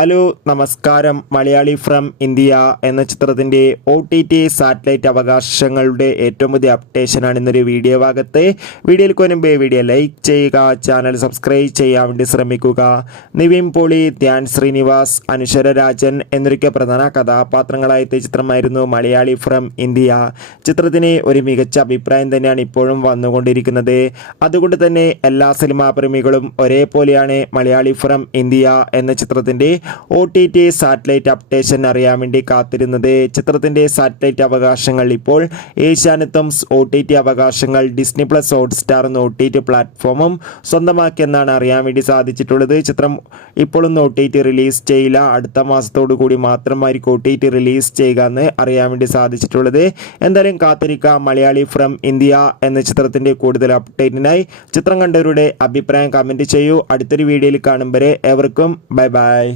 Hello നമസ്കാരം. Malayali from India എന്ന ചിത്രത്തിൻ്റെ OTT സാറ്റലൈറ്റ് അവകാശങ്ങളുടെ ഏറ്റവും പുതിയ അപ്ഡേഷനാണ് ഇന്നൊരു വീഡിയോ ഭാഗത്ത്. വീഡിയോയിൽ മുൻപേ വീഡിയോ ലൈക്ക് ചെയ്യുക, ചാനൽ സബ്സ്ക്രൈബ് ചെയ്യാൻ വേണ്ടി ശ്രമിക്കുക. നിവിൻ പോളി, ധ്യാൻ ശ്രീനിവാസ്, അനശ്വര രാജൻ എന്നൊക്കെ പ്രധാന കഥാപാത്രങ്ങളായ ചിത്രമായിരുന്നു മലയാളി ഫ്രം ഇന്ത്യ. ചിത്രത്തിന് ഒരു മികച്ച അഭിപ്രായം തന്നെയാണ് ഇപ്പോഴും വന്നുകൊണ്ടിരിക്കുന്നത്. അതുകൊണ്ട് തന്നെ എല്ലാ സിനിമാ പ്രേമികളും ഒരേപോലെയാണ് മലയാളി ഫ്രം ഇന്ത്യ എന്ന ചിത്രത്തിൻ്റെ OTT സാറ്റലൈറ്റ് അപ്ഡേഷൻ അറിയാൻ വേണ്ടി കാത്തിരുന്നത്. ചിത്രത്തിൻ്റെ സാറ്റലൈറ്റ് അവകാശങ്ങൾ ഇപ്പോൾ ഏഷ്യാനെറ്റും OTT അവകാശങ്ങൾ ഡിസ്നി പ്ലസ് ഹോട്ട്സ്റ്റാർ എന്ന OTT പ്ലാറ്റ്ഫോമും സ്വന്തമാക്കിയെന്നാണ് അറിയാൻ വേണ്ടി സാധിച്ചിട്ടുള്ളത്. ചിത്രം ഇപ്പോഴൊന്നും OTT റിലീസ് ചെയ്യില്ല, അടുത്ത മാസത്തോടു കൂടി മാത്രമായിരിക്കും OTT റിലീസ് ചെയ്യുക എന്ന് അറിയാൻ വേണ്ടി സാധിച്ചിട്ടുള്ളത്. എന്തായാലും കാത്തിരിക്കാം. മലയാളി ഫ്രം ഇന്ത്യ എന്ന ചിത്രത്തിൻ്റെ കൂടുതൽ അപ്ഡേറ്റിനായി ചിത്രം കണ്ടവരുടെ അഭിപ്രായം കമൻറ്റ് ചെയ്യൂ. അടുത്തൊരു വീഡിയോയിൽ കാണും വരെ ഏവർക്കും ബൈ ബൈ.